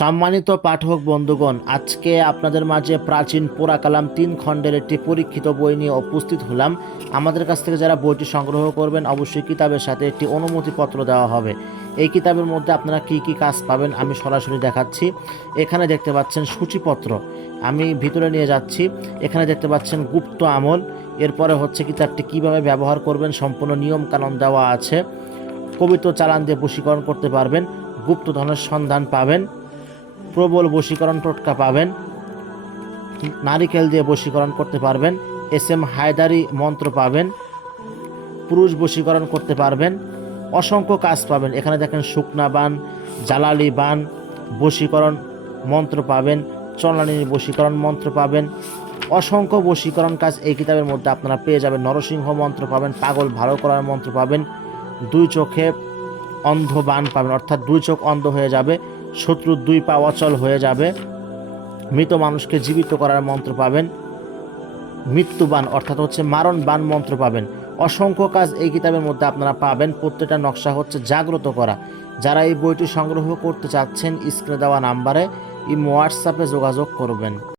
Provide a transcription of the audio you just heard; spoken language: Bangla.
সম্মানিত পাঠক বন্ধুগণ, আজকে আপনাদের মাঝে প্রাচীন পুরাকালাম 3 খণ্ডের একটি পরীক্ষিত বই নিয়ে উপস্থিত হলাম। আমাদের কাছ থেকে যারা বইটি সংগ্রহ করবেন অবশ্যই কিতাবের সাথে একটি অনুমতিপত্র দেওয়া হবে। এই কিতাবের মধ্যে আপনারা কি কি কাজ পাবেন আমি সরাসরি দেখাচ্ছি। এখানে দেখতে পাচ্ছেন সূচিপত্র, আমি ভিতরে নিয়ে যাচ্ছি। এখানে দেখতে পাচ্ছেন গুপ্ত আমল, এরপরে হচ্ছে কিতাবটি কিভাবে ব্যবহার করবেন সম্পূর্ণ নিয়ম কানুন দেওয়া আছে। পবিত্র চালান দিয়ে বশীকরণ করতে পারবেন, গুপ্তধনের সন্ধান পাবেন, প্রবল বশীকরণ টোটকা পাবেন, নারিকেল দিয়ে বশীকরণ করতে পারবেন, এস হায়দারি মন্ত্র পাবেন, পুরুষ বশীকরণ করতে পারবেন, অসংখ্য কাজ পাবেন। এখানে দেখেন শুকনা বান, জালালি বান বশীকরণ মন্ত্র পাবেন, চলানির বশীকরণ মন্ত্র পাবেন, অসংখ্য বশীকরণ কাজ এই কিতাবের মধ্যে আপনারা পেয়ে যাবেন। নরসিংহ মন্ত্র পাবেন, পাগল ভালো করার মন্ত্র পাবেন, 2 চোখে অন্ধ বান পাবেন, অর্থাৎ 2 চোখ অন্ধ হয়ে যাবে, শত্রুর 2 পা অচল হয়ে যাবে, মৃত মানুষকে জীবিত করার মন্ত্র পাবেন, মৃত্যুবান অর্থাৎ হচ্ছে মারণ বান মন্ত্র পাবেন। অসংখ্য কাজ এই কিতাবের মধ্যে আপনারা পাবেন। প্রত্যেকটা নকশা হচ্ছে জাগ্রত করা। যারা এই বইটি সংগ্রহ করতে চাচ্ছেন স্ক্রিনে দেওয়া নাম্বারে হোয়াটসঅ্যাপে যোগাযোগ করবেন।